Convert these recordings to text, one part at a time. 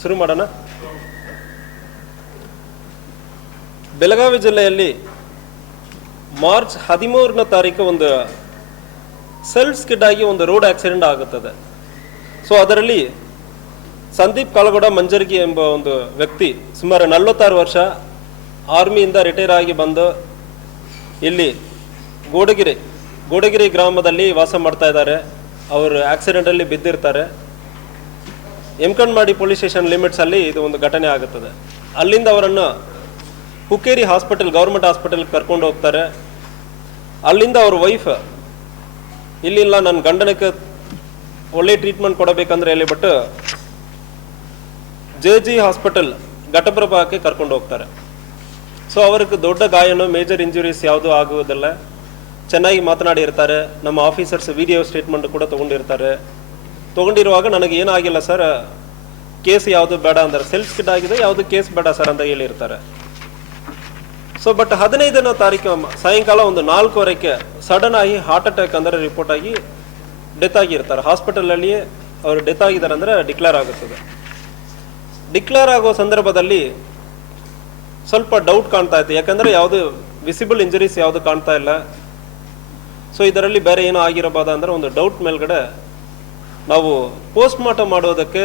ಶುರು ಮಾಡೋಣ. ಬೆಳಗಾವಿ ಜಿಲ್ಲೆಯಲ್ಲಿ ಮಾರ್ಚ್ 13ನೇ ತಾರೀಕು ಒಂದು ಸೆಲ್ಫ್ ಸ್ಕಿಡ್ ಆಗಿ ಒಂದು ರೋಡ್ ಆಕ್ಸಿಡೆಂಟ್ ಆಗುತ್ತದೆ. ಸೊ ಅದರಲ್ಲಿ ಸಂದೀಪ್ ಕಾಲಗೌಡ ಮಂಜರ್ಗಿ ಎಂಬ ಒಂದು ವ್ಯಕ್ತಿ ಸುಮಾರು 46 ವರ್ಷ, ಆರ್ಮಿಯಿಂದ ರಿಟೈರ್ ಆಗಿ ಬಂದು ಇಲ್ಲಿ ಗೋಡಗಿರಿ ಗ್ರಾಮದಲ್ಲಿ ವಾಸ ಮಾಡ್ತಾ ಇದ್ದಾರೆ. ಅವರು ಆಕ್ಸಿಡೆಂಟಲ್ಲಿ ಬಿದ್ದಿರ್ತಾರೆ. ಎಮ್ಕಂಡ್ಮಾಡಿ ಪೊಲೀಸ್ ಸ್ಟೇಷನ್ ಲಿಮಿಟ್ಸಲ್ಲಿ ಇದು ಒಂದು ಘಟನೆ ಆಗುತ್ತದೆ. ಅಲ್ಲಿಂದ ಅವರನ್ನು ಹುಕ್ಕೇರಿ ಹಾಸ್ಪಿಟಲ್, ಗೌರ್ಮೆಂಟ್ ಹಾಸ್ಪಿಟಲ್ಗೆ ಕರ್ಕೊಂಡು ಹೋಗ್ತಾರೆ. ಅಲ್ಲಿಂದ ಅವ್ರ ವೈಫ್ ಇಲ್ಲಿಲ್ಲ, ನನ್ನ ಗಂಡನಕ್ಕೆ ಒಳ್ಳೆ ಟ್ರೀಟ್ಮೆಂಟ್ ಕೊಡಬೇಕಂದ್ರೆ ಹೇಳಿಬಿಟ್ಟು JG ಹಾಸ್ಪಿಟಲ್ ಘಟಪ್ರಭಾಕ್ಕೆ ಕರ್ಕೊಂಡು ಹೋಗ್ತಾರೆ. ಸೊ ಅವ್ರಿಗೆ ದೊಡ್ಡ ಗಾಯನೋ ಮೇಜರ್ ಇಂಜುರೀಸ್ ಯಾವುದೂ ಆಗುವುದಿಲ್ಲ. ಚೆನ್ನಾಗಿ ಮಾತನಾಡಿರ್ತಾರೆ. ನಮ್ಮ ಆಫೀಸರ್ಸ್ ವಿಡಿಯೋ ಸ್ಟೇಟ್ಮೆಂಟ್ ಕೂಡ ತೊಗೊಂಡಿರುವಾಗ ನನಗೆ ಏನಾಗಿಲ್ಲ ಸರ್, ಕೇಸ್ ಯಾವುದು ಬೇಡ ಅಂದರೆ, ಸೆಲ್ಫ್ ಸ್ಕಿಡ್ ಆಗಿದೆ, ಯಾವುದು ಕೇಸ್ ಬೇಡ ಸರ್ ಅಂತ ಹೇಳಿರ್ತಾರೆ. ಸೊ ಬಟ್ 15ನೇ ತಾರೀಕು ಸಾಯಂಕಾಲ ಒಂದು 4:15 ಸಡನ್ ಆಗಿ ಹಾರ್ಟ್ ಅಟ್ಯಾಕ್ ಅಂದರೆ ರಿಪೋರ್ಟ್ ಆಗಿ ಡೆತ್ ಆಗಿರ್ತಾರೆ. ಹಾಸ್ಪಿಟಲಲ್ಲಿ ಅವರು ಡೆತ್ ಆಗಿದ್ದಾರೆ ಅಂದರೆ ಡಿಕ್ಲೇರ್ ಆಗುತ್ತದೆ. ಡಿಕ್ಲೇರ್ ಆಗೋ ಸಂದರ್ಭದಲ್ಲಿ ಸ್ವಲ್ಪ ಡೌಟ್ ಕಾಣ್ತಾ ಇತ್ತು, ಯಾಕಂದರೆ ಯಾವುದು ವಿಸಿಬಲ್ ಇಂಜರೀಸ್ ಯಾವುದು ಕಾಣ್ತಾ ಇಲ್ಲ. ಸೊ ಇದರಲ್ಲಿ ಬೇರೆ ಏನೋ ಆಗಿರಬಹುದು ಅಂದರೆ ಒಂದು ಡೌಟ್ ಮೇಲ್ಗಡೆ ನಾವು ಪೋಸ್ಟ್ ಮಾರ್ಟಮ್ ಮಾಡೋದಕ್ಕೆ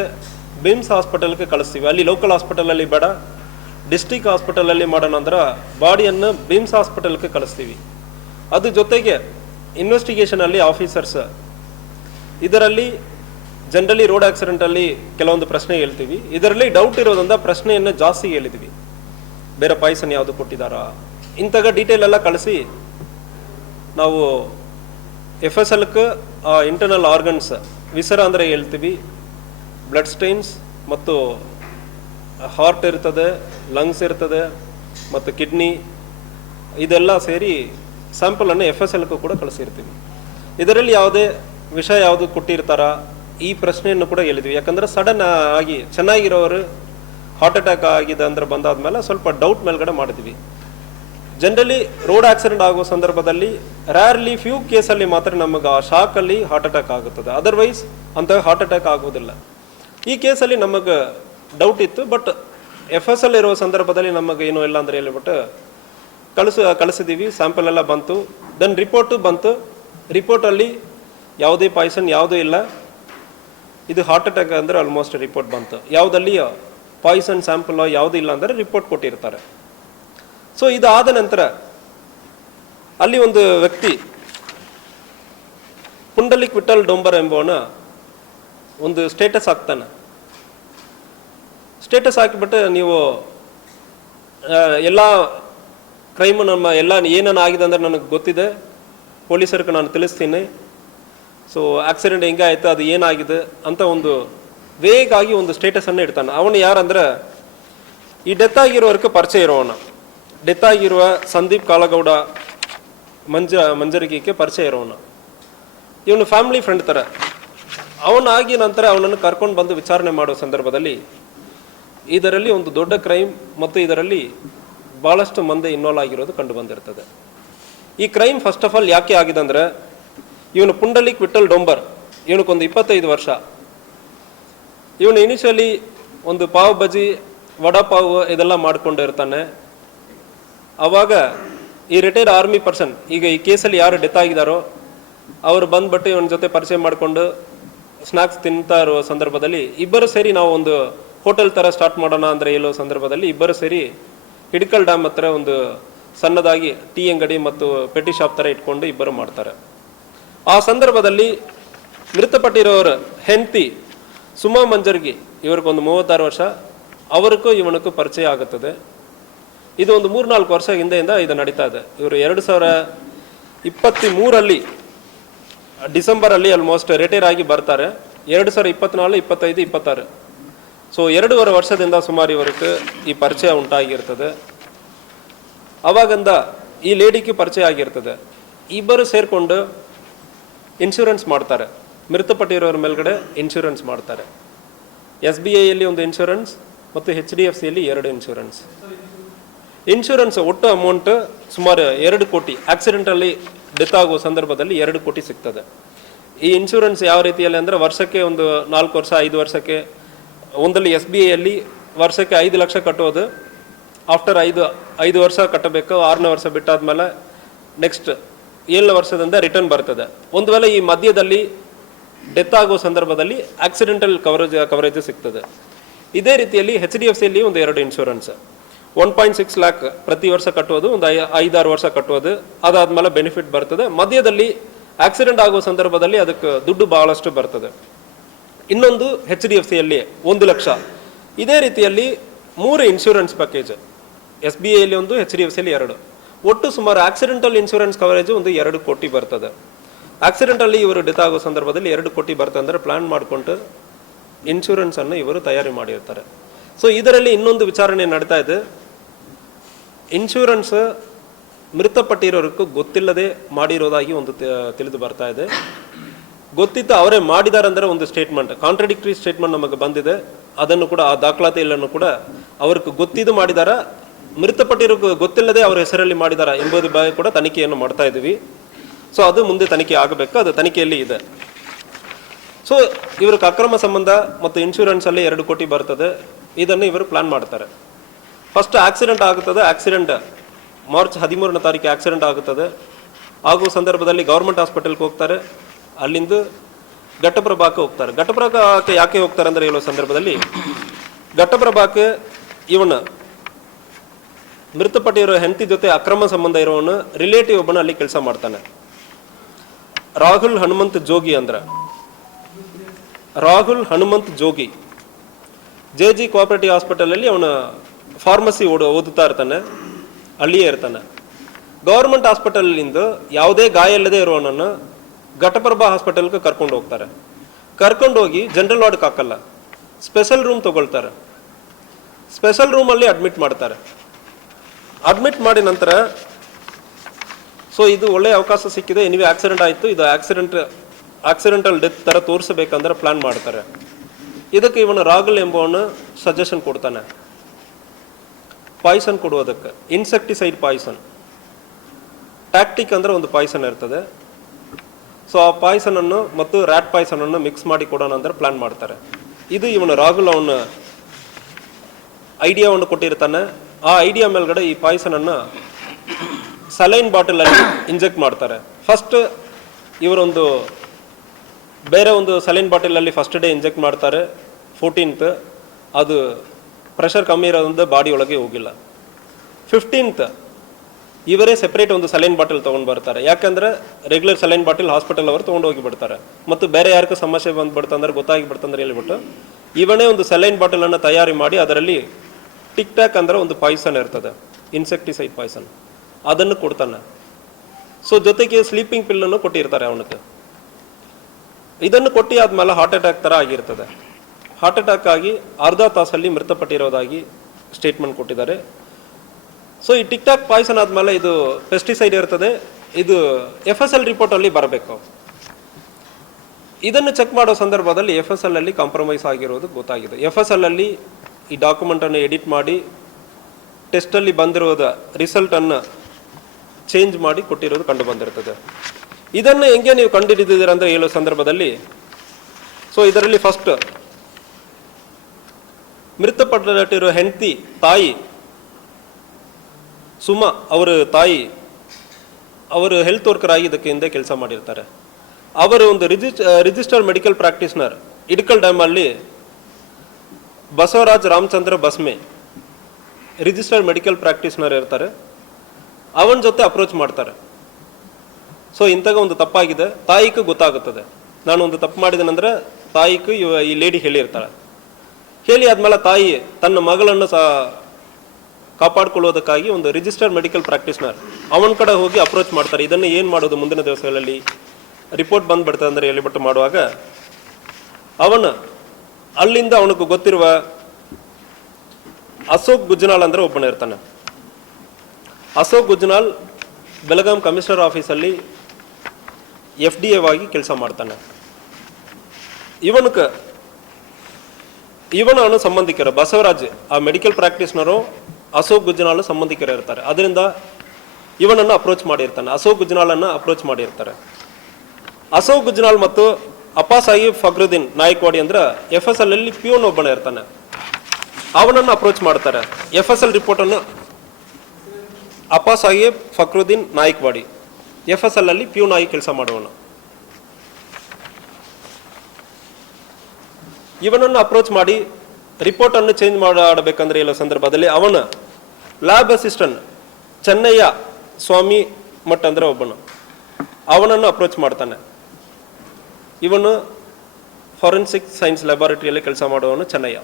ಬಿಮ್ಸ್ ಹಾಸ್ಪಿಟಲ್ಗೆ ಕಳಿಸ್ತೀವಿ. ಅಲ್ಲಿ ಲೋಕಲ್ ಹಾಸ್ಪಿಟಲಲ್ಲಿ ಬೇಡ, ಡಿಸ್ಟ್ರಿಕ್ಟ್ ಹಾಸ್ಪಿಟಲಲ್ಲಿ ಮಾಡೋಣ ಅಂದ್ರೆ ಬಾಡಿಯನ್ನು ಬಿಮ್ಸ್ ಹಾಸ್ಪಿಟಲ್ಗೆ ಕಳಿಸ್ತೀವಿ. ಅದ್ರ ಜೊತೆಗೆ ಇನ್ವೆಸ್ಟಿಗೇಷನಲ್ಲಿ ಆಫೀಸರ್ಸ್ ಇದರಲ್ಲಿ ಜನರಲಿ ರೋಡ್ ಆಕ್ಸಿಡೆಂಟಲ್ಲಿ ಕೆಲವೊಂದು ಪ್ರಶ್ನೆ ಹೇಳ್ತೀವಿ. ಇದರಲ್ಲಿ ಡೌಟ್ ಇರೋದ್ರಿಂದ ಪ್ರಶ್ನೆಯನ್ನು ಜಾಸ್ತಿ ಹೇಳಿದ್ವಿ. ಬೇರೆ ಪಾಯ್ಸನ್ ಯಾವುದು ಕೊಟ್ಟಿದ್ದಾರಾ ಇಂಥಗ ಡೀಟೇಲ್ ಎಲ್ಲ ಕಳಿಸಿ ನಾವು FSLಕ್ಕೆ ಇಂಟರ್ನಲ್ ಆರ್ಗನ್ಸ್ ವಿಸರ ಅಂದರೆ ಹೇಳ್ತೀವಿ, ಬ್ಲಡ್ ಸ್ಟೈನ್ಸ್ ಮತ್ತು ಹಾರ್ಟ್ ಇರ್ತದೆ, ಲಂಗ್ಸ್ ಇರ್ತದೆ ಮತ್ತು ಕಿಡ್ನಿ, ಇದೆಲ್ಲ ಸೇರಿ ಸ್ಯಾಂಪಲನ್ನು FSLಕ್ಕೂ ಕೂಡ ಕಳಿಸಿರ್ತೀವಿ. ಇದರಲ್ಲಿ ಯಾವುದೇ ವಿಷಯ ಯಾವುದು ಕೊಟ್ಟಿರ್ತಾರ ಈ ಪ್ರಶ್ನೆಯನ್ನು ಕೂಡ ಹೇಳಿದ್ವಿ. ಯಾಕಂದರೆ ಸಡನ್ ಆಗಿ ಚೆನ್ನಾಗಿರೋರು ಹಾರ್ಟ್ ಅಟ್ಯಾಕ್ ಆಗಿದೆ ಅಂದ್ರೆ ಬಂದಾದ್ಮೇಲೆ ಸ್ವಲ್ಪ ಡೌಟ್ ಮೇಲ್ಗಡೆ ಮಾಡಿದ್ವಿ. ಜನರಲಿ ರೋಡ್ ಆಕ್ಸಿಡೆಂಟ್ ಆಗೋ ಸಂದರ್ಭದಲ್ಲಿ ರ್ಯಾರ್ಲಿ ಫ್ಯೂ ಕೇಸಲ್ಲಿ ಮಾತ್ರ ನಮಗೆ ಆ ಶಾಕಲ್ಲಿ ಹಾರ್ಟ್ ಅಟ್ಯಾಕ್ ಆಗುತ್ತದೆ. ಅದರ್ವೈಸ್ ಅಂತ ಹಾರ್ಟ್ ಅಟ್ಯಾಕ್ ಆಗುವುದಿಲ್ಲ. ಈ ಕೇಸಲ್ಲಿ ನಮಗೆ ಡೌಟ್ ಇತ್ತು, ಬಟ್ FSL ಇರೋ ಸಂದರ್ಭದಲ್ಲಿ ನಮಗೆ ಏನೂ ಇಲ್ಲ ಅಂದರೆ ಹೇಳಿಬಿಟ್ಟು ಕಳಿಸಿದ್ದೀವಿ. ಸ್ಯಾಂಪಲ್ ಎಲ್ಲ ಬಂತು. ದೆನ್ ರಿಪೋರ್ಟು ಬಂತು. ರಿಪೋರ್ಟಲ್ಲಿ ಯಾವುದೇ ಪಾಯ್ಸನ್ ಯಾವುದೂ ಇಲ್ಲ, ಇದು ಹಾರ್ಟ್ ಅಟ್ಯಾಕ್ ಅಂದರೆ ಆಲ್ಮೋಸ್ಟ್ ರಿಪೋರ್ಟ್ ಬಂತು. ಯಾವುದಲ್ಲಿ ಪಾಯ್ಸನ್ ಸ್ಯಾಂಪಲ್ ಯಾವುದೂ ಇಲ್ಲ ಅಂದರೆ ರಿಪೋರ್ಟ್ ಕೊಟ್ಟಿರ್ತಾರೆ. ಸೊ ಇದಾದ ನಂತರ ಅಲ್ಲಿ ಒಂದು ವ್ಯಕ್ತಿ ಪುಂಡಲಿಕ್ ವಿಠಲ್ ಡೊಂಬರ್ ಎಂಬವನ ಒಂದು ಸ್ಟೇಟಸ್ ಹಾಕ್ತಾನೆ. ಸ್ಟೇಟಸ್ ಹಾಕಿಬಿಟ್ಟು ನೀವು ಎಲ್ಲ ಕ್ರೈಮು ನಮ್ಮ ಎಲ್ಲ ಏನೇನು ಆಗಿದೆ ಅಂದರೆ ನನಗೆ ಗೊತ್ತಿದೆ, ಪೊಲೀಸರಿಗೆ ನಾನು ತಿಳಿಸ್ತೀನಿ. ಸೊ ಆಕ್ಸಿಡೆಂಟ್ ಹೆಂಗೆ ಆಯಿತು, ಅದು ಏನಾಗಿದೆ ಅಂತ ಒಂದು ವೇಗಾಗಿ ಒಂದು ಸ್ಟೇಟಸನ್ನು ಇಡ್ತಾನೆ. ಅವನು ಯಾರಂದ್ರೆ ಈ ಡೆತ್ ಆಗಿರೋರ್ಗೆ ಪರಿಚಯ ಇರೋವನ, ಡೆತ್ ಆಗಿರುವ ಸಂದೀಪ್ ಕಾಲಗೌಡ ಮಂಜರ್ಗಿಗೆ ಪರಿಚಯ ಇರೋವನ. ಇವನು ಫ್ಯಾಮಿಲಿ ಫ್ರೆಂಡ್ ಥರ. ಅವನಾಗಿ ನಂತರ ಅವನನ್ನು ಕರ್ಕೊಂಡು ಬಂದು ವಿಚಾರಣೆ ಮಾಡೋ ಸಂದರ್ಭದಲ್ಲಿ ಇದರಲ್ಲಿ ಒಂದು ದೊಡ್ಡ ಕ್ರೈಮ್ ಮತ್ತು ಇದರಲ್ಲಿ ಭಾಳಷ್ಟು ಮಂದಿ ಇನ್ವಾಲ್ವ್ ಆಗಿರೋದು ಕಂಡು ಬಂದಿರ್ತದೆ. ಈ ಕ್ರೈಮ್ ಫಸ್ಟ್ ಆಫ್ ಆಲ್ ಯಾಕೆ ಆಗಿದೆ ಅಂದರೆ, ಇವನು ಪುಂಡಲಿಕ್ ವಿಠಲ್ ಡೊಂಬರ್, ಇವನಕ್ಕೊಂದು 25 ವರ್ಷ. ಇವನು ಇನಿಷಿಯಲಿ ಒಂದು ಪಾವ್ ಬಜಿ, ವಡಾಪಾವ್ ಇದೆಲ್ಲ ಮಾಡ್ಕೊಂಡು ಇರ್ತಾನೆ. ಆವಾಗ ಈ ರಿಟೈರ್ಡ್ ಆರ್ಮಿ ಪರ್ಸನ್, ಈಗ ಈ ಕೇಸಲ್ಲಿ ಯಾರು ಡೆತ್ ಆಗಿದ್ದಾರೋ ಅವರು ಬಂದ್ಬಿಟ್ಟು ಇವನ ಜೊತೆ ಪರಿಚಯ ಮಾಡಿಕೊಂಡು ಸ್ನ್ಯಾಕ್ಸ್ ತಿಂತಾ ಇರೋ ಸಂದರ್ಭದಲ್ಲಿ ಇಬ್ಬರು ಸೇರಿ ನಾವು ಒಂದು ಹೋಟೆಲ್ ಥರ ಸ್ಟಾರ್ಟ್ ಮಾಡೋಣ ಅಂದರೆ ಹೇಳೋ ಸಂದರ್ಭದಲ್ಲಿ ಇಬ್ಬರು ಸೇರಿ ಹಿಡ್ಕಲ್ ಡ್ಯಾಮ್ ಹತ್ರ ಒಂದು ಸಣ್ಣದಾಗಿ ಟೀ ಅಂಗಡಿ ಮತ್ತು ಪೆಟ್ಟಿ ಶಾಪ್ ಥರ ಇಟ್ಕೊಂಡು ಇಬ್ಬರು ಮಾಡ್ತಾರೆ. ಆ ಸಂದರ್ಭದಲ್ಲಿ ಮೃತಪಟ್ಟಿರೋರ ಹೆಂಡತಿ ಸುಮಾ ಮಂಜರ್ಗಿ, ಇವ್ರಿಗೊಂದು 36 ವರ್ಷ, ಅವರಿಗೂ ಇವನಕ್ಕೂ ಪರಿಚಯ ಆಗುತ್ತದೆ. ಇದು ಒಂದು 3-4 ವರ್ಷ ಹಿಂದೆಯಿಂದ ಇದು ನಡೀತಾ ಇದೆ. ಇವರು 2023 ಡಿಸೆಂಬರಲ್ಲಿ ಆಲ್ಮೋಸ್ಟ್ ರಿಟೈರ್ ಆಗಿ ಬರ್ತಾರೆ. 2024, 25, 26, ಸೊ 2.5 ವರ್ಷದಿಂದ ಸುಮಾರು ಇವರಿಗೆ ಈ ಪರಿಚಯ ಉಂಟಾಗಿರ್ತದೆ. ಅವಾಗಿಂದ ಈ ಲೇಡಿಗೆ ಪರಿಚಯ ಆಗಿರ್ತದೆ. ಇಬ್ಬರು ಸೇರಿಕೊಂಡು ಇನ್ಶೂರೆನ್ಸ್ ಮಾಡ್ತಾರೆ. ಮೃತಪಟ್ಟಿರೋರ ಮೇಲ್ಗಡೆ ಇನ್ಶೂರೆನ್ಸ್ ಮಾಡ್ತಾರೆ. SBIಯಲ್ಲಿ ಒಂದು ಇನ್ಶೂರೆನ್ಸ್ ಮತ್ತು HDFCಯಲ್ಲಿ 2 ಇನ್ಶೂರೆನ್ಸ್. ಒಟ್ಟು ಅಮೌಂಟ್ ಸುಮಾರು 2 ಕೋಟಿ. ಆಕ್ಸಿಡೆಂಟಲ್ಲಿ ಡೆತ್ ಆಗೋ ಸಂದರ್ಭದಲ್ಲಿ 2 ಕೋಟಿ ಸಿಗ್ತದೆ. ಈ ಇನ್ಶೂರೆನ್ಸ್ ಯಾವ ರೀತಿಯಲ್ಲಿ ಅಂದರೆ ವರ್ಷಕ್ಕೆ ಒಂದು 4 ವರ್ಷ 5 ವರ್ಷಕ್ಕೆ ಒಂದಲ್ಲಿ SBIಯಲ್ಲಿ ವರ್ಷಕ್ಕೆ 5 ಲಕ್ಷ ಕಟ್ಟೋದು, ಆಫ್ಟರ್ 5 ವರ್ಷ ಕಟ್ಟಬೇಕು, 6ನೇ ವರ್ಷ ಬಿಟ್ಟಾದ್ಮೇಲೆ ನೆಕ್ಸ್ಟ್ 7ನೇ ವರ್ಷದಿಂದ ರಿಟರ್ನ್ ಬರ್ತದೆ. ಒಂದು ವೇಳೆ ಈ ಮಧ್ಯದಲ್ಲಿ ಡೆತ್ ಆಗೋ ಸಂದರ್ಭದಲ್ಲಿ ಆಕ್ಸಿಡೆಂಟಲ್ ಕವರೇಜ್ ಸಿಗ್ತದೆ. ಇದೇ ರೀತಿಯಲ್ಲಿ HDFCಯಲ್ಲಿ ಒಂದು 2 ಇನ್ಶೂರೆನ್ಸ್, 1.6 ಲ್ಯಾಕ್ ಪ್ರತಿ ವರ್ಷ ಕಟ್ಟುವುದು, ಒಂದು 5-6 ವರ್ಷ ಕಟ್ಟುವುದು, ಅದಾದ್ಮೇಲೆ ಬೆನಿಫಿಟ್ ಬರ್ತದೆ. ಮಧ್ಯದಲ್ಲಿ ಆಕ್ಸಿಡೆಂಟ್ ಆಗೋ ಸಂದರ್ಭದಲ್ಲಿ ಅದಕ್ಕೆ ದುಡ್ಡು ಬಹಳಷ್ಟು ಬರ್ತದೆ. ಇನ್ನೊಂದು HDFCಯಲ್ಲಿ 1 ಲಕ್ಷ. ಇದೇ ರೀತಿಯಲ್ಲಿ 3 ಇನ್ಶೂರೆನ್ಸ್ ಪ್ಯಾಕೇಜ್, SBIಯಲ್ಲಿ 1, HDFCಯಲ್ಲಿ 2, ಒಟ್ಟು ಸುಮಾರು ಆಕ್ಸಿಡೆಂಟಲ್ ಇನ್ಶೂರೆನ್ಸ್ ಕವರೇಜ್ ಒಂದು 2 ಕೋಟಿ ಬರ್ತದೆ. ಆಕ್ಸಿಡೆಂಟಲ್ಲಿ ಇವರು ಡೆತ್ ಆಗೋ ಸಂದರ್ಭದಲ್ಲಿ 2 ಕೋಟಿ ಬರ್ತದೆ ಅಂದರೆ ಪ್ಲಾನ್ ಮಾಡಿಕೊಂಡು ಇನ್ಶೂರೆನ್ಸ್ ಅನ್ನು ಇವರು ತಯಾರಿ ಮಾಡಿರ್ತಾರೆ. ಸೊ ಇದರಲ್ಲಿ ಇನ್ನೊಂದು ವಿಚಾರಣೆ ನಡೀತಾ ಇದೆ. ಇನ್ಶೂರೆನ್ಸ್ ಮೃತಪಟ್ಟಿರೋರ್ಗೂ ಗೊತ್ತಿಲ್ಲದೆ ಮಾಡಿರೋದಾಗಿ ಒಂದು ತಿಳಿದು ಬರ್ತಾ ಇದೆ. ಗೊತ್ತಿತ್ತು ಅವರೇ ಮಾಡಿದ್ದಾರೆ ಅಂದರೆ ಒಂದು ಸ್ಟೇಟ್ಮೆಂಟ್, ಕಾಂಟ್ರಡಿಕ್ಟರಿ ಸ್ಟೇಟ್ಮೆಂಟ್ ನಮಗೆ ಬಂದಿದೆ. ಅದನ್ನು ಕೂಡ ಆ ದಾಖಲಾತಿಯನ್ನು ಕೂಡ ಅವ್ರಿಗೆ ಗೊತ್ತಿದ್ದು ಮಾಡಿದಾರ, ಮೃತಪಟ್ಟಿರೋ ಗೊತ್ತಿಲ್ಲದೆ ಅವರ ಹೆಸರಲ್ಲಿ ಮಾಡಿದಾರ ಎಂಬುದರ ಬಗ್ಗೆ ಕೂಡ ತನಿಖೆಯನ್ನು ಮಾಡ್ತಾ ಇದ್ದೀವಿ. ಸೊ ಅದು ಮುಂದೆ ತನಿಖೆ ಆಗಬೇಕು, ಅದು ತನಿಖೆಯಲ್ಲಿ ಇದೆ. ಸೊ ಇವ್ರಿಗೆ ಅಕ್ರಮ ಸಂಬಂಧ ಮತ್ತು ಇನ್ಶೂರೆನ್ಸಲ್ಲಿ 2 ಕೋಟಿ ಬರ್ತದೆ. ಇದನ್ನು ಇವರು ಪ್ಲಾನ್ ಮಾಡ್ತಾರೆ. ಫಸ್ಟ್ ಆಕ್ಸಿಡೆಂಟ್ ಆಗುತ್ತದೆ. ಆಕ್ಸಿಡೆಂಟ್ ಮಾರ್ಚ್ 13ನೇ ತಾರೀಕು ಆಕ್ಸಿಡೆಂಟ್ ಆಗುತ್ತದೆ. ಆಗುವ ಸಂದರ್ಭದಲ್ಲಿ ಗೌರ್ಮೆಂಟ್ ಹಾಸ್ಪಿಟಲ್ಗೆ ಹೋಗ್ತಾರೆ. ಅಲ್ಲಿಂದ ಘಟಪ್ರಭಾಕ್ಕೆ ಹೋಗ್ತಾರೆ. ಘಟಪ್ರಭಾಕ್ಕೆ ಯಾಕೆ ಹೋಗ್ತಾರೆ ಅಂದರೆ ಹೇಳೋ ಸಂದರ್ಭದಲ್ಲಿ ಘಟಪ್ರಭಾಕ್ಕೆ ಇವನು ಮೃತಪಟ್ಟಿರೋ ಹೆಂಡತಿ ಜೊತೆ ಅಕ್ರಮ ಸಂಬಂಧ ಇರೋವನು ರಿಲೇಟಿವ್ ಒಬ್ಬನ ಅಲ್ಲಿ ಕೆಲಸ ಮಾಡ್ತಾನೆ. ರಾಹುಲ್ ಹನುಮಂತ್ ಜೋಗಿ ಅಂದ್ರೆ ರಾಹುಲ್ ಹನುಮಂತ್ ಜೋಗಿ JG ಕೋಆಪರೇಟಿವ್ ಹಾಸ್ಪಿಟಲಲ್ಲಿ ಅವನು ಫಾರ್ಮಸಿ ಓದುತ್ತಾ ಇರ್ತಾನೆ, ಅಲ್ಲಿಯೇ ಇರ್ತಾನೆ. ಗೌರ್ಮೆಂಟ್ ಹಾಸ್ಪಿಟಲಿಂದ ಯಾವುದೇ ಗಾಯ ಇಲ್ಲದೆ ಇರೋನನ್ನು ಘಟಪ್ರಭಾ ಹಾಸ್ಪಿಟಲ್ಗೆ ಕರ್ಕೊಂಡು ಹೋಗ್ತಾರೆ. ಕರ್ಕೊಂಡೋಗಿ ಜನರಲ್ ವಾರ್ಡ್ಗೆ ಹಾಕಲ್ಲ, ಸ್ಪೆಷಲ್ ರೂಮ್ ತಗೊಳ್ತಾರೆ. ಸ್ಪೆಷಲ್ ರೂಮಲ್ಲಿ ಅಡ್ಮಿಟ್ ಮಾಡ್ತಾರೆ. ಅಡ್ಮಿಟ್ ಮಾಡಿ ನಂತರ ಸೊ ಇದು ಒಳ್ಳೆಯ ಅವಕಾಶ ಸಿಕ್ಕಿದೆ, ಎನಿವೆ ಆಕ್ಸಿಡೆಂಟ್ ಆಯಿತು, ಇದು ಆಕ್ಸಿಡೆಂಟಲ್ ಡೆತ್ ಥರ ತೋರಿಸಬೇಕಂದ್ರೆ ಪ್ಲಾನ್ ಮಾಡ್ತಾರೆ. ಇದಕ್ಕೆ ಇವನು ರಾಹುಲ್ ಎಂಬವನು ಸಜೆಷನ್ ಕೊಡ್ತಾನೆ, ಪಾಯ್ಸನ್ ಕೊಡುವುದಕ್ಕೆ. ಇನ್ಸೆಕ್ಟಿಸೈಡ್ ಪಾಯ್ಸನ್, ಟ್ಯಾಕ್ಟಿಕ್ ಅಂದರೆ ಒಂದು ಪಾಯ್ಸನ್ ಇರ್ತದೆ. ಸೊ ಆ ಪಾಯ್ಸನನ್ನು ಮತ್ತು ರ್ಯಾಟ್ ಪಾಯ್ಸನನ್ನು ಮಿಕ್ಸ್ ಮಾಡಿ ಕೊಡೋಣ ಅಂದ್ರೆ ಪ್ಲಾನ್ ಮಾಡ್ತಾರೆ. ಇದು ಇವನು ರಾಹುಲ್ ಅವನು ಐಡಿಯಾವನ್ನು ಕೊಟ್ಟಿರ್ತಾನೆ. ಆ ಐಡಿಯಾ ಮೇಲ್ಗಡೆ ಈ ಪಾಯ್ಸನನ್ನು ಸಲೈನ್ ಬಾಟಲಲ್ಲಿ ಇಂಜೆಕ್ಟ್ ಮಾಡ್ತಾರೆ. ಫಸ್ಟ್ ಇವರೊಂದು ಬೇರೆ ಒಂದು ಸಲೈನ್ ಬಾಟಲಲ್ಲಿ ಫಸ್ಟ್ ಡೇ ಇಂಜೆಕ್ಟ್ ಮಾಡ್ತಾರೆ, 14th. ಅದು ಪ್ರೆಷರ್ ಕಮ್ಮಿ ಇರೋದ್ರಿಂದ ಬಾಡಿ ಒಳಗೆ ಹೋಗಿಲ್ಲ. 15th ಇವರೇ ಸೆಪ್ರೇಟ್ ಒಂದು ಸಲೈನ್ ಬಾಟಲ್ ತೊಗೊಂಡು ಬರ್ತಾರೆ. ಯಾಕಂದರೆ ರೆಗ್ಯುಲರ್ ಸಲೈನ್ ಬಾಟಲ್ ಹಾಸ್ಪಿಟಲ್ ಅವರು ತೊಗೊಂಡು ಹೋಗಿ ಬಿಡ್ತಾರೆ. ಮತ್ತು ಬೇರೆ ಯಾರಿಗೂ ಸಮಸ್ಯೆ ಬಂದ್ಬಿಡ್ತಂದ್ರೆ ಗೊತ್ತಾಗಿಬಿಡ್ತಂದ್ರೆ ಹೇಳ್ಬಿಟ್ಟು ಇವನೇ ಒಂದು ಸಲೈನ್ ಬಾಟಲನ್ನು ತಯಾರಿ ಮಾಡಿ ಅದರಲ್ಲಿ ಟಿಕ್ ಟ್ಯಾಕ್ ಅಂದರೆ ಒಂದು ಪಾಯ್ಸನ್ ಇರ್ತದೆ, ಇನ್ಸೆಕ್ಟಿಸೈಡ್ ಪಾಯ್ಸನ್, ಅದನ್ನು ಕೊಡ್ತಾನೆ. ಸೊ ಜೊತೆಗೆ ಸ್ಲೀಪಿಂಗ್ ಪಿಲ್ಲನ್ನು ಕೊಟ್ಟಿರ್ತಾರೆ ಅವನಿಗೆ. ಇದನ್ನು ಕೊಟ್ಟು ಆದ್ಮೇಲೆ ಹಾರ್ಟ್ ಅಟ್ಯಾಕ್ ಥರ ಆಗಿರ್ತದೆ. ಹಾರ್ಟ್ ಅಟ್ಯಾಕ್ ಆಗಿ ಅರ್ಧ ತಾಸಲ್ಲಿ ಮೃತಪಟ್ಟಿರೋದಾಗಿ ಸ್ಟೇಟ್ಮೆಂಟ್ ಕೊಟ್ಟಿದ್ದಾರೆ. ಸೊ ಈ ಟಿಕ್ ಟಾಕ್ ಪಾಯ್ಸನ್ ಆದಮೇಲೆ ಇದು ಪೆಸ್ಟಿಸೈಡ್ ಇರ್ತದೆ, ಇದು FSL ರಿಪೋರ್ಟಲ್ಲಿ ಬರಬೇಕು. ಇದನ್ನು ಚೆಕ್ ಮಾಡೋ ಸಂದರ್ಭದಲ್ಲಿ FSL ಅಲ್ಲಿ ಕಾಂಪ್ರಮೈಸ್ ಆಗಿರೋದು ಗೊತ್ತಾಗಿದೆ. FSL ಅಲ್ಲಿ ಈ ಡಾಕ್ಯುಮೆಂಟನ್ನು ಎಡಿಟ್ ಮಾಡಿ ಟೆಸ್ಟಲ್ಲಿ ಬಂದಿರೋದ ರಿಸಲ್ಟನ್ನು ಚೇಂಜ್ ಮಾಡಿ ಕೊಟ್ಟಿರೋದು ಕಂಡು ಬಂದಿರ್ತದೆ. ಇದನ್ನು ಹೆಂಗೆ ನೀವು ಕಂಡುಹಿಡಿದಿದ್ದೀರ ಅಂದರೆ ಹೇಳೋ ಸಂದರ್ಭದಲ್ಲಿ ಸೊ ಇದರಲ್ಲಿ ಫಸ್ಟ್ ಮೃತಪಟ್ಟಿರೋ ಹೆಂಡತಿ ತಾಯಿ ಸುಮಾ ಅವರ ತಾಯಿ ಅವರು ಹೆಲ್ತ್ ವರ್ಕರ್ ಆಗಿ ಇದಕ್ಕೆ ಹಿಂದೆ ಕೆಲಸ ಮಾಡಿರ್ತಾರೆ. ಅವರು ಒಂದು ರಿಜಿಸ್ಟರ್ಡ್ ಮೆಡಿಕಲ್ ಪ್ರಾಕ್ಟೀಸ್ನರ್ ಇಡ್ಕಲ್ ಡ್ಯಾಮಲ್ಲಿ ಬಸವರಾಜ್ ರಾಮಚಂದ್ರ ಬಸ್ಮೆ ರಿಜಿಸ್ಟರ್ಡ್ ಮೆಡಿಕಲ್ ಪ್ರಾಕ್ಟೀಸ್ನರ್ ಇರ್ತಾರೆ. ಅವನ ಜೊತೆ ಅಪ್ರೋಚ್ ಮಾಡ್ತಾರೆ. ಸೊ ಇಂಥಾಗ ಒಂದು ತಪ್ಪಾಗಿದೆ, ತಾಯಿಗೂ ಗೊತ್ತಾಗುತ್ತದೆ, ನಾನು ಒಂದು ತಪ್ಪು ಮಾಡಿದ್ದೇನೆಂದ್ರೆ ತಾಯಿಗೂ ಈ ಲೇಡಿ ಹೇಳಿರ್ತಾಳೆ. ಹೇಳಿ ಆದ್ಮೇಲೆ ತಾಯಿ ತನ್ನ ಮಗಳನ್ನು ಕಾಪಾಡ್ಕೊಳ್ಳೋದಕ್ಕಾಗಿ ಒಂದು ರಿಜಿಸ್ಟರ್ಡ್ ಮೆಡಿಕಲ್ ಪ್ರಾಕ್ಟೀಸ್ನರ್ ಅವನ ಕಡೆ ಹೋಗಿ ಅಪ್ರೋಚ್ ಮಾಡ್ತಾರೆ. ಇದನ್ನು ಏನು ಮಾಡೋದು ಮುಂದಿನ ದಿವಸಗಳಲ್ಲಿ ರಿಪೋರ್ಟ್ ಬಂದ್ಬಿಡ್ತದೆ ಅಂದರೆ ಹೇಳಿಬಿಟ್ಟು ಮಾಡುವಾಗ ಅವನು ಅಲ್ಲಿಂದ ಅವನಿಗೆ ಗೊತ್ತಿರುವ ಅಶೋಕ್ ಗುಜ್ನಾಳ್ ಅಂದರೆ ಒಬ್ಬನ ಇರ್ತಾನೆ. ಅಶೋಕ್ ಗುಜ್ನಾಳ್ ಬೆಳಗಾಂ ಕಮಿಷನರ್ ಆಫೀಸಲ್ಲಿ FDA ಆಗಿ ಕೆಲಸ ಮಾಡ್ತಾನೆ. ಇವನು ಸಂಬಂಧಿಕರು ಬಸವರಾಜ್ ಆ ಮೆಡಿಕಲ್ ಪ್ರಾಕ್ಟೀಸ್ನರು ಅಶೋಕ್ ಗುಜ್ನಾಳ್ ಸಂಬಂಧಿಕರು ಇರ್ತಾರೆ. ಅದರಿಂದ ಇವನನ್ನು ಅಪ್ರೋಚ್ ಮಾಡಿರ್ತಾನೆ, ಅಶೋಕ್ ಗುಜ್ನಾಳನ್ನು ಅಪ್ರೋಚ್ ಮಾಡಿರ್ತಾರೆ. ಅಶೋಕ್ ಗುಜ್ನಾಳ್ ಮತ್ತು ಅಪ್ಪಾ ಸಾಹೇಬ್ ಫಕ್ರುದ್ದೀನ್ ನಾಯಕ್ವಾಡಿ ಅಂದ್ರೆ FSL ಅಲ್ಲಿ ಪ್ಯೂನ್ ಒಬ್ಬನ ಇರ್ತಾನೆ, ಅವನನ್ನು ಅಪ್ರೋಚ್ ಮಾಡ್ತಾರೆ. FSL ರಿಪೋರ್ಟನ್ನು ಅಪ್ಪಾ ಸಾಹೇಬ್ ಫಕ್ರುದ್ದೀನ್ ನಾಯಕ್ವಾಡಿ FSL ಅಲ್ಲಿ ಪ್ಯೂನ್ ಆಗಿ ಕೆಲಸ ಮಾಡುವನು. ಇವನನ್ನು ಅಪ್ರೋಚ್ ಮಾಡಿ ರಿಪೋರ್ಟನ್ನು ಚೇಂಜ್ ಮಾಡಬೇಕಂದ್ರೆ ಇಲ್ಲ ಸಂದರ್ಭದಲ್ಲಿ ಅವನ ಲ್ಯಾಬ್ ಅಸಿಸ್ಟೆಂಟ್ ಚೆನ್ನಯ್ಯ ಸ್ವಾಮಿ ಮಠ್ ಅಂದ್ರೆ ಒಬ್ಬನು, ಅವನನ್ನು ಅಪ್ರೋಚ್ ಮಾಡ್ತಾನೆ. ಇವನು ಫಾರೆನ್ಸಿಕ್ ಸೈನ್ಸ್ ಲ್ಯಾಬಾರೇಟರಿಯಲ್ಲಿ ಕೆಲಸ ಮಾಡುವವನು ಚೆನ್ನಯ್ಯ.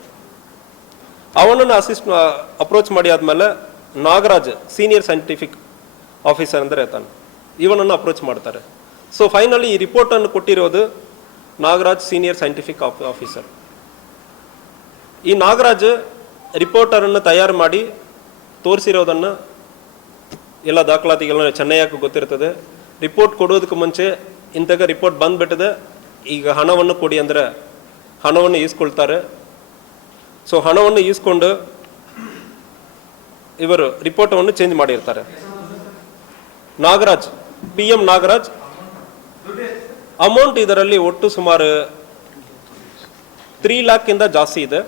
ಅವನನ್ನು ಅಪ್ರೋಚ್ ಮಾಡಿ ಆದಮೇಲೆ ನಾಗರಾಜ್ ಸೀನಿಯರ್ ಸೈಂಟಿಫಿಕ್ ಆಫೀಸರ್ ಅಂದರೆ ಇರ್ತಾನೆ, ಇವನನ್ನು ಅಪ್ರೋಚ್ ಮಾಡ್ತಾರೆ. ಸೊ ಫೈನಲಿ ಈ ರಿಪೋರ್ಟನ್ನು ಕೊಟ್ಟಿರೋದು ನಾಗರಾಜ್ ಸೀನಿಯರ್ ಸೈಂಟಿಫಿಕ್ ಆಫೀಸರ್. ಈ ನಾಗರಾಜ್ ರಿಪೋರ್ಟರನ್ನು ತಯಾರು ಮಾಡಿ ತೋರಿಸಿರೋದನ್ನು ಎಲ್ಲ ದಾಖಲಾತಿಗಳನ್ನ ಚೆನ್ನಯ್ಯಕ್ಕೆ ಗೊತ್ತಿರ್ತದೆ. ರಿಪೋರ್ಟ್ ಕೊಡೋದಕ್ಕೆ ಮುಂಚೆ ಇಂತಾಗ ರಿಪೋರ್ಟ್ ಬಂದ್ಬಿಟ್ಟಿದೆ, ಈಗ ಹಣವನ್ನು ಕೊಡಿ ಅಂದರೆ ಹಣವನ್ನು ಈಸ್ಕೊಳ್ತಾರೆ. ಸೊ ಹಣವನ್ನು ಈಸ್ಕೊಂಡು ಇವರು ರಿಪೋರ್ಟನ್ನು ಚೇಂಜ್ ಮಾಡಿರ್ತಾರೆ. ನಾಗರಾಜ್ PM ನಾಗರಾಜ್ ಅಮೌಂಟ್ ಇದರಲ್ಲಿ ಒಟ್ಟು ಸುಮಾರು 3 lakhಕ್ಕಿಂತ ಜಾಸ್ತಿ ಇದೆ.